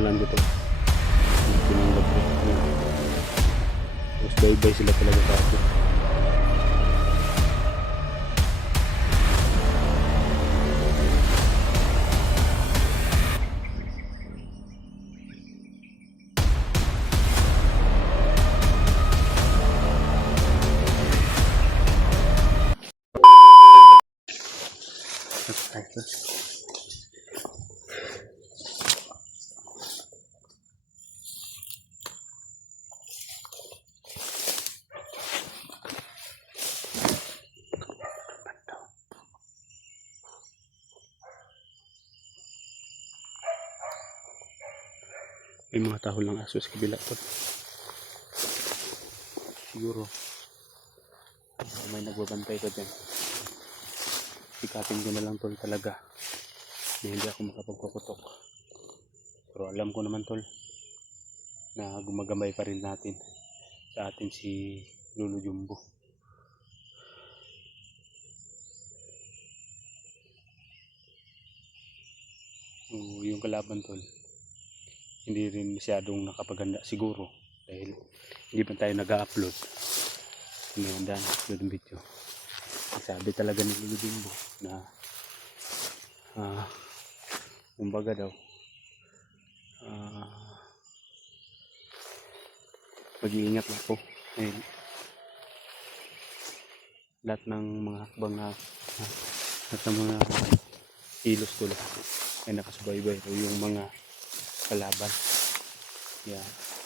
pangalan ko to. Tinanggap ko. Tapos bye-bye sila talaga sa akin. May mga tahol ng aso sa kabila to. Siguro may nagbabantay ko dyan. Sikapin ko na lang tol talaga na hindi ako makapagkukutok. Pero alam ko naman tol na gumagambay pa rin natin sa atin si Lolo Jumbo. Yung kalaban tol hindi rin masyadong nakapaganda siguro dahil hindi pa tayo nag-upload. Hindi handa na-upload ng video. Sabi talaga ni Lolo Jumbo na kumbaga daw mag-iingat lang po dahil lahat ng mga hakbang na lahat ng mga kilos ko lang ay nakasubaybay o yung mga kalaban. Kaya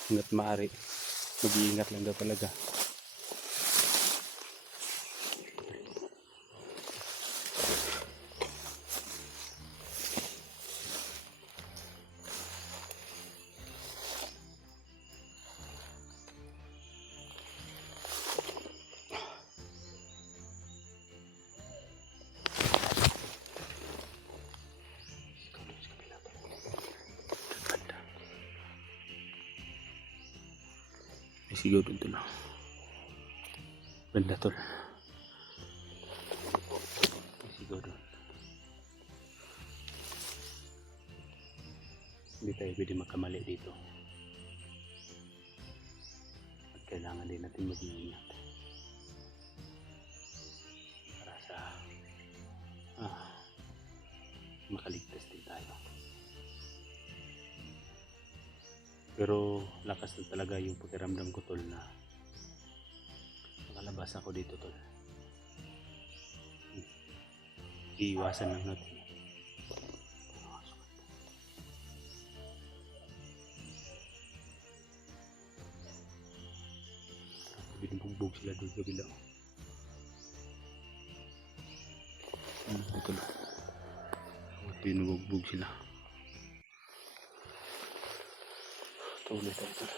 hanggat maaari mag-iingat lang daw talaga. Sigaw dun to na. Banda tol. Sigaw dun. Hindi tayo pwede magkamali dito. At kailangan din natin mag-iingat. Para sa makaligtas din tayo. Pero lakas na talaga yung pakiramdam ko tol na nakalabas ako dito tol. Iiwasan lang natin. Binubugbog sila doon kabila. Ito na. Binubugbog sila. Tuloy tayo.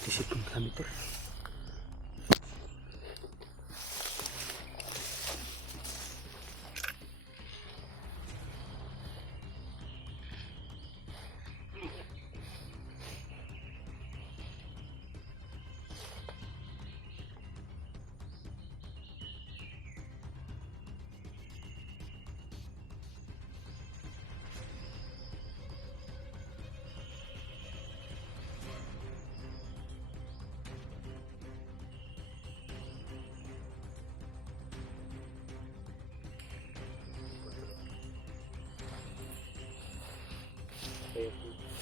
Disipon kami tol.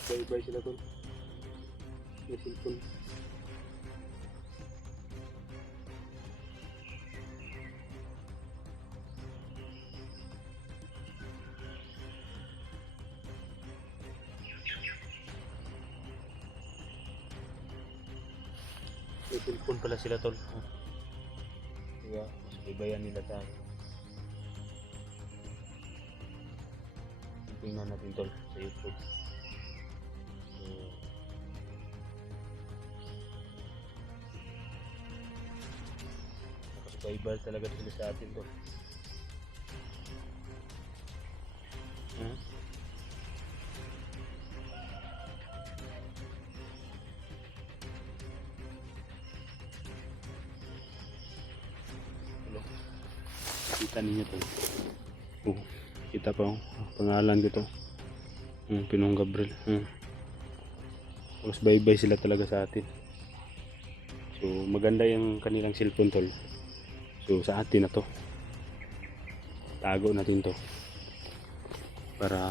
Bye-bye sila tol. May cellphone. May cellphone pala sila tol. Kaya masubaybayan nila tayo. Tingnan natin tol sa YouTube. So, nakasubaybay talaga sila sa atin tol. Hello. Kita ninyo to. Oh, kita pa oh. Pangalan ko to. Pinong Gabriel. Mas bye-bye sila talaga sa atin. So maganda yung kanilang cellphone tol. So sa atin na to. Tago natin to. Para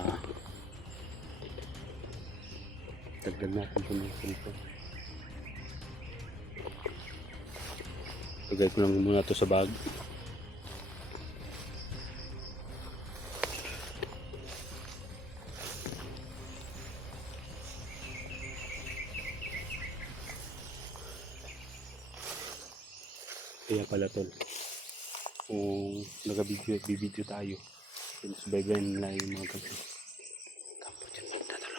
dagdag natin ito ng cellphone. Lagay ko lang muna to sa bag. Kaya pala tol, kung nag-video tayo, sinusubaybayan nila yung mga kampo. Kampo dyan banda tol.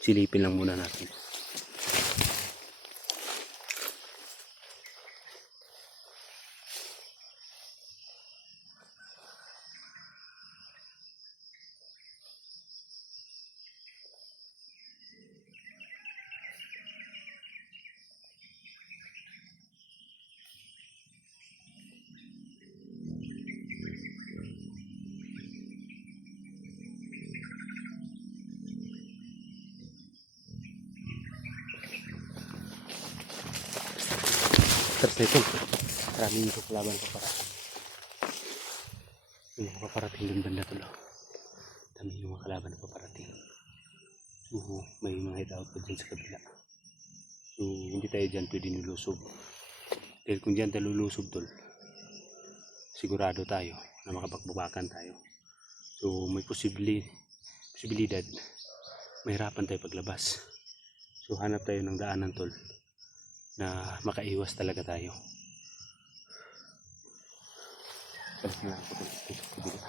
Silipin lang muna natin. Terus itu maraming kalaban paparating. Yung mga paparating dun banda tulo. Dami yung mga kalaban na paparating. So may mga hideout pa dyan sa kabila. So hindi tayo dyan pwede nilusob. Dahil kung dyan tayo lulusob tol, sigurado tayo na makapagbabakan tayo. So may posibilidad mahirapan tayo paglabas. So hanap tayo ng daanan tol na makaiwas talaga tayo. Balik na ako dito sa kabila.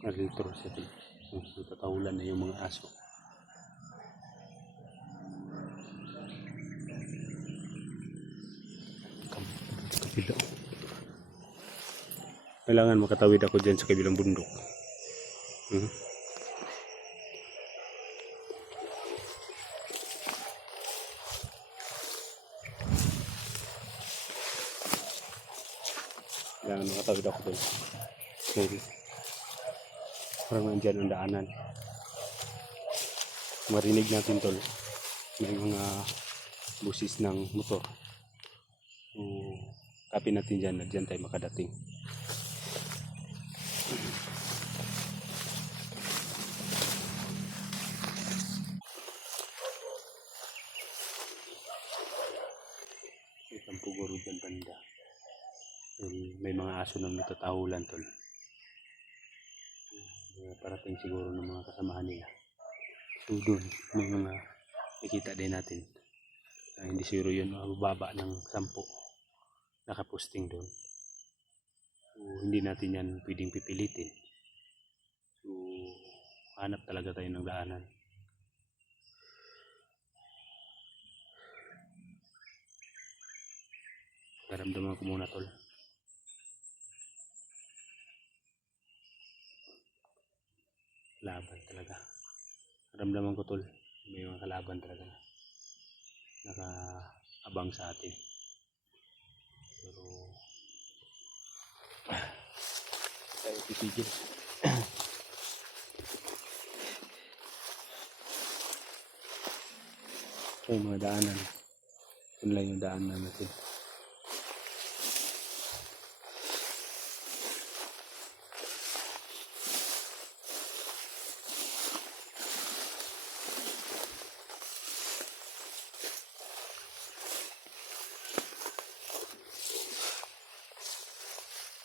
Nalilito siya dito. Natatahulan na yung mga aso. Kabila. Kailangan makatawid ako dyan sa kabilang bundok. Kailangan makatawid ako dyan. Okay. Parang nandyan ang daanan. Marinig natin tol. May mga busis ng motor. So, kapin natin dyan na dyan tayo makadating. May tampuguro dyan banda. May mga aso nang natatahulan tol. Parating siguro ng mga kasamahan nila. So doon may mga nakita din natin. Hindi siguro yun mababa ng 10 nakaposting doon. So hindi natin yan pwedeng pipilitin. So hanap talaga tayo ng daanan. Naramdaman ko muna tol. Laban talaga. Naramdaman ko tol. May mga kalaban talaga. Nakaabang sa atin. Pero tayo pipigil. Yung mga daanan. Yun lang yung daanan natin.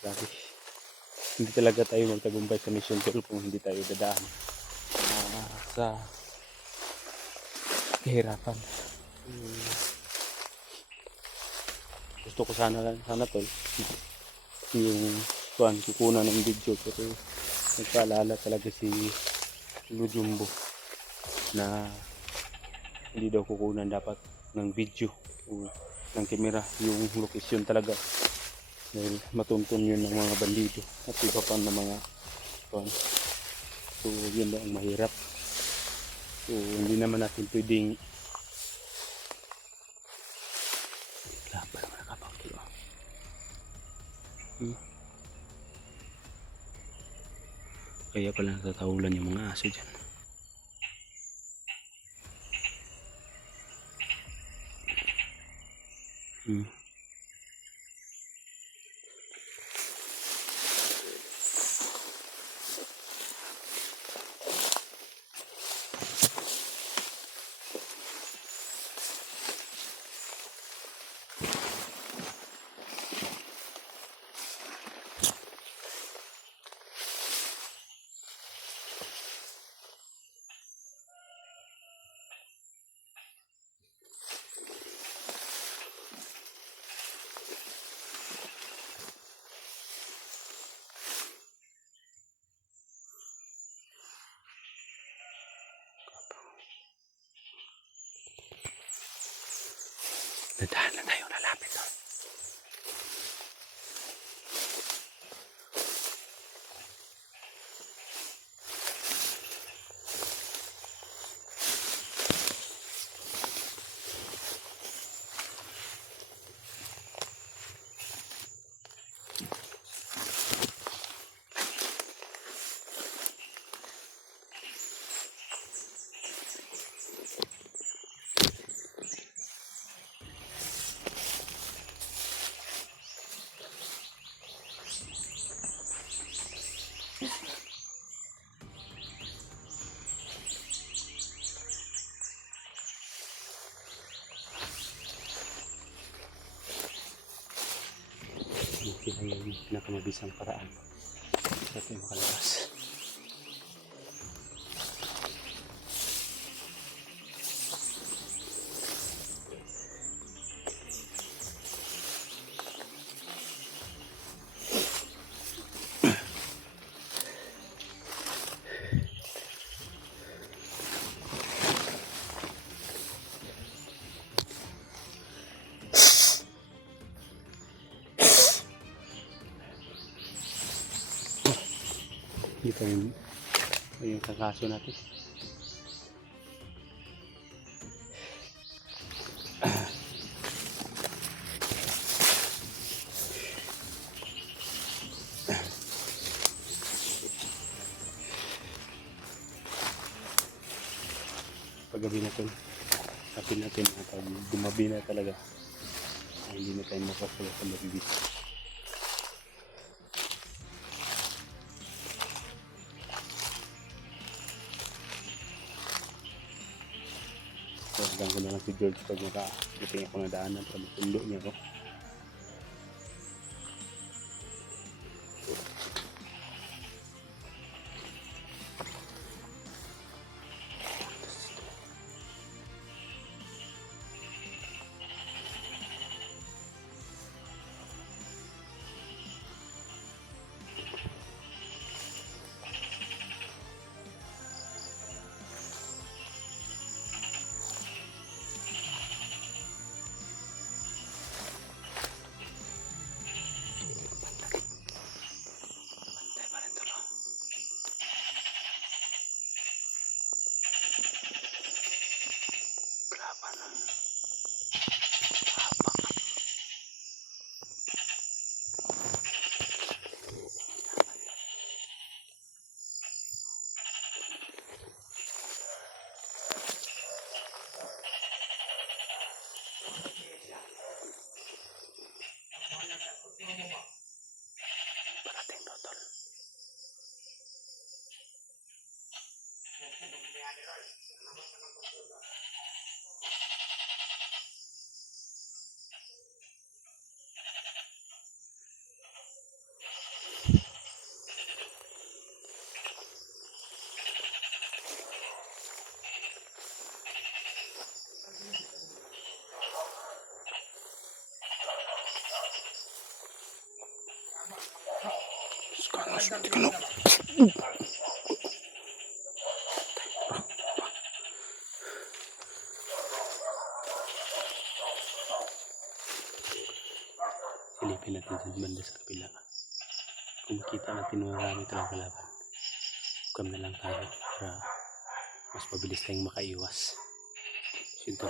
Grabe. Hindi talaga tayo magtagumpay sa Mission 12 kung hindi tayo dadaan sa kahirapan. Gusto ko sana tol yung kukunan ng video, pero nagpaalala talaga si Lujumbo na hindi daw kukunan dapat ng video o ng camera, yung location talaga, dahil matuntun yun ng mga bandido at iba pa ng mga kuan. So yun daw ang mahirap. So hindi naman natin pwedeng laban naman nakapagkilo. Kaya pala natatahulan yung mga aso dyan. Nadahan na tayo, lalapit doon. Sila yung pinakamabisang paraan sa ating makalabas. Ito yung kakaso natin. Paggabi natin, kapin natin pag gumabi na talaga, ay hindi na tayo makapula sa mabibis. So, hanggang ko na lang si George pag makabuting ako na daanan para matulo niya ako. Silipin natin sa banda sa kabila. Kung makita natin marami talang kalaban, huwag na lang tayo para mas mabilis tayong makaiwas. Ito.